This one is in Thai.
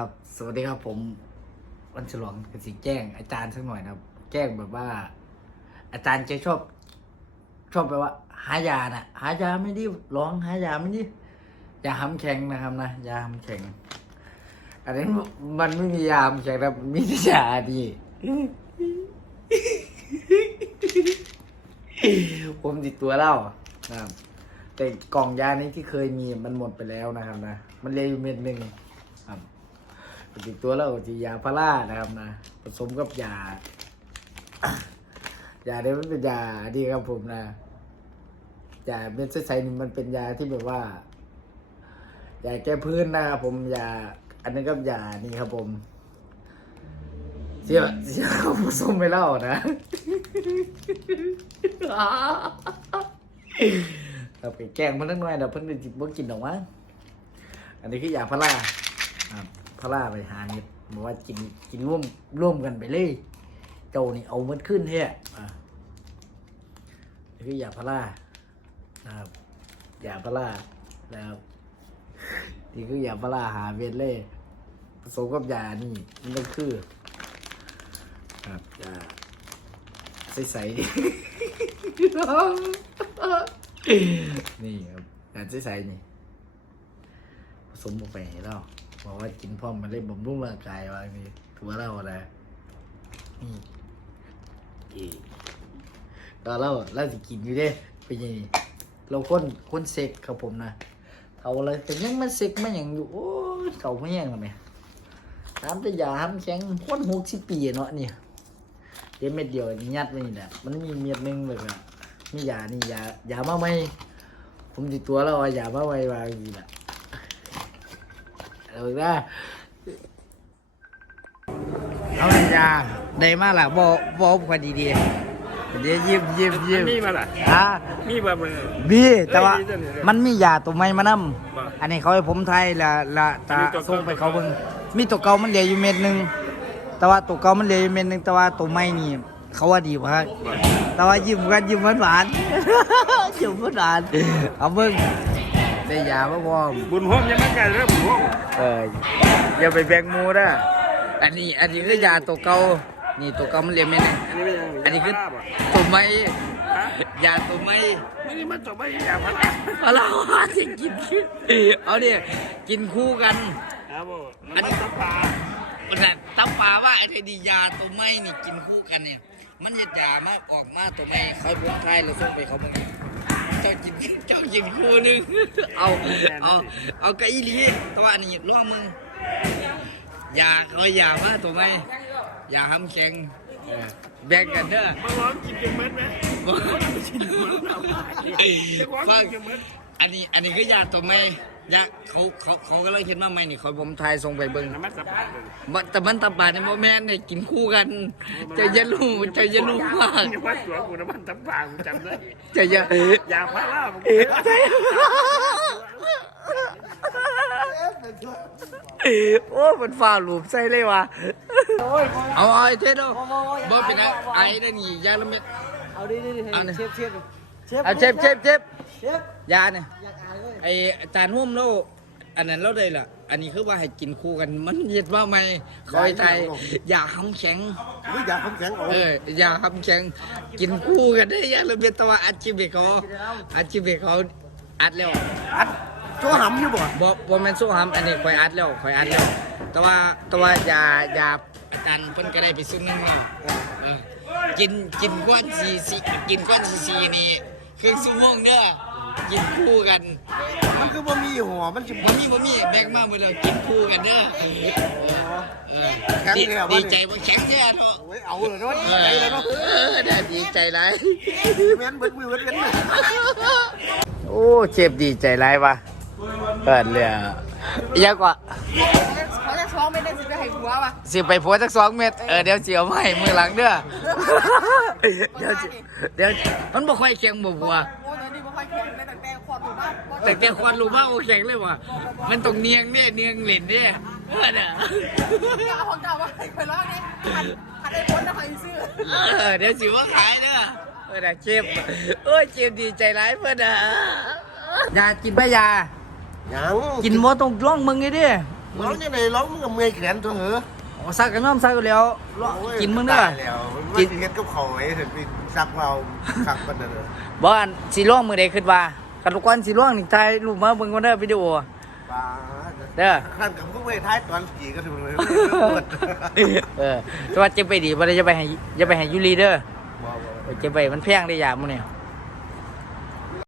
ครับ สวัสดีครับผมวันฉลองกสิแจ้งอาจารย์สักหน่อยนะครับ แจ้งแบบว่า อาจารย์จะชอบ ชอบแบบว่า หายาน่ะ หายาไม่ดีร้องหายาไม่ดียาห้ำแข็งนะครับนะยาหำแข็งอันนี้มันไม่มียาหำแข็งนะมีแต่ยาดีผมติดตัวเล่านะครับแต่กล่องยานี้ที่เคยมีมันหมดไปแล้วนะครับนะ มันเหลยอยู่เม็ดหนึ่งครับ ติดตัวแล้วจียาพารานะครับนะผสมกับยายาเนี้มันเป็นยาดีครับผมนะยาเม็ดใสๆนี่มันเป็นยาที่แบบว่ายาแก้พื้นนะครับผมยาอันนี้ก็ยานี่ครับผมเสียเสียเขาผสมไปแล้วนะเราไปแกงมันนิดหน่อยเดี๋ยวเพิ่นจะบ่กินดอกวะอันนี้คือยาพาราครับ พาราไปหาเม็ดบอกว่ากินกินร่วมร่วมกันไปเลย เจ้านี่เอามันขึ้นแท้อะนี่คือยาพารานะครับยาพารานะครับนี่คือยาพาราหาเม็ดเลยผสมกับยานี่มันก็คือ ครับยาใสๆนี่นี่ครับกาใช้ใส่นี่ผสมลงไปให้เรา บอกว่ากินพร้อมมาเล่นบำรุงร่างกายว่านี่ถือว่าเราอะไรนี่อีตอนเราเราจะกินอยู่เด้เป็นยังไงเราคนคนเซ็กครับผมนะเขาอะไรแต่ยังมันเซ็กมันยังอยู่โอ้เขาไม่ยังหรอไหมตามแต่ยาทำแข็งคนหกสิบปีเนาะนี่เดี๋ยวเม็ดเดียวยัดไว้นี่แหละมันมีเม็ดนึงเลยอะมียานี่ยายามาไหมผมติดตัวแล้วว่ายามาไหมวางอยู่น่ะ เอาอีกนะเอาเลยยาได้มาละบอบอพอดีดีๆเดี๋ยวยิ้มยิ้มยิ้มมีมาล่ะอะมีมาบ่บีแต่ว่าเอ้ยดีจังเลยมันมียาตัวใหม่มานำว่าอันนี้เขาให้ผมไทยละละตามีตัวเก่าส่งไปเขาเบิ่งมีตัวเก่ามันเหลืออยู่เม็ดหนึงแต่ว่าตัวเก่ามันเหลืออยู่เม็ดหนึงแต่ว่าตัวใหม่นี่เขาว่าดีกว่าแต่ว่ายิ้มกันยิ้มหวานหวานๆยิ้มหวานหวานๆเอาเบิ่ง ได้ยาบ่พร้อมบุญโฮมยังไม่ไกลเลยบุญโฮมเอออย่าไปแบ่งหมูนะอันนี้อันนี้คือยาตัวเก่านี่ตัวเก่ามันเรียนไม่ได้อันนี้ไม่ยังอันนี้คือภาพอะตัวใหม่ฮะยาตัวใหม่ไม่ได้มาจบไม่อยากพัฒนาเอาเราหาสิกินเอาดิกินคู่กันครับผมมันตะปามันน่ะตับป่าว่าไอ้ที่ดียาตัวใหม่นี่กินคู่กันเนี่ย มันจะยามาออกมาตัวใหม่เขาพวกไทยเราส่งไปเขาเบิ่งเจ้ากินเจ้ากินคู่หนึง เอาเอาเอากะอีหลีแต่ว่าอันนี้ลองมึงยาเขายามาตัวใหม่ยาหำแข็งเออแบ่งกันเด้อ มาร้องกินกันเม็ดไหมกินเม็ดเอาจะร้องฟังกินกันเม็ดอันนี้อันนี้คือยาตัวใหม่ ยาเขาเขาเขาก็เลยคิดว่าใหม่นี่เขาผมทายส่งไปเบิ่งน้ำมันตะปาเลยมันแต่มันตาบาดในโมแมนเนี่ยกินคู่กันเจะยันรู้เจะยันรู้มากยังว่าตัวกูน้ำมันตะปากูจำได้เจะยันยาพาราผมใช่โอ้มันฝ่าหลุมใส่เลยว่ะเอาเอาไอ้เท่ดเอาบ่เป็นไอ้ไอ้ได้นี่ยาละเม็ดเอาดิดิดิเอาเนี่ยเชฟเชฟเชฟเอาเจ็บเจ็บเจ็บเชฟยาเนี่ย อยากอายเลยไอ้อาจารย์ห่วมเราอันนั้นเราได้ล่ะ อันนี้คือว่าให้กินคู่กันมันเย็ดว่าไหมคอยไทยอย่าหำแข็งนี่อยากคำแข็งเอาเอออย่าหำแข็งกินคู่กันได้อยังระเบียบแตว่าอาชีพเขาอาชีพเขาอัดแล้วอัดโจ้หำอยู่บ่บ่บ่แม่นสู้หำอันนี้คอยอัดแล้วคอยอัดแล้ว แต่ว่าแต่ว่าอย่าอย่าอาจารย์เพิ่นก็ได้ไปซุ่มนึงแล้วเออกินกินก้อนสีสีกินก้อนสีสีนี่ครึ่งชั่วโมงเด้อ กินคู่กัน มันคือบ่มีหัวมันจะบ่มีบ่มีแบกมาเมื่อเรากินคู่กันเด้อเออแข็งดีแท้บ่ดีนี่ใจบ่แข็งแท้เนาะโอ้ยเอาเลยเนาะเอดีอใจเลยเนาะเออได้ดีใจหลายเว้นเบิดมือเว้นเว้นมือโอ้เจ็บดีใจหลายว่ะเปิดเลยอะอีกอยางกว่าเขาจะช้องไม่ได้สิไปให้หัววะสิไปผัวสักสองเม็ดเออเดี๋ยวสิเอามาให้มือหลังเด้อเดี๋ยวสิเดี๋ยวมันบ่ค่อยแข็งบ่ผัว โอ้ยเดี๋ยวนี้บ่ค่อยแข็งเลยตั้งแต่ขวบอยู่บ้านแต่แกควันรู้ว่าโอแข็งเลยว่ะมันต้องเนียงเนี่ยเนียงเหล่นเนี่ยเออน่ะเอาของเก่ามาไปร้อนี่หัดหัดไอ้พ้นนะใครซื้อเออเดี๋ยวสิว่าขายเด้อเออน่ะเจ็บโอ้ยเจ็บดีใจร้ายเพิ่อนอะยากินปะยา ยังกินบ่ต้องร่องมึงไงดิร้องยังไงร้องมึงกับเมื่อยแขนตัวเหรออ๋อ ซักกันน้อมซักกันแล้วโอ้ยกินมึงเด้อตายแล้วมันสิเฮ็ดกับเขาไอ้ถึงไปซักเราขักมันเด้อบ่อันสิล่วงมือใดขึ้นว่ากันทุกวันสิล่วงนี่ถ่ายรูปมาเบิ่งก่อนเด้อวิดีโอบ้าเด้อ ขั้นกับพวกเว้ยท้ายตอนกี่ก็ถึงเลยเออแต่ว่าเจ็บไปดีบ่ได้จะไปให้จะไปให้ยูรีเด้อบ่บ่เจ็บไปมันแพงได้ยามื้อนี้บ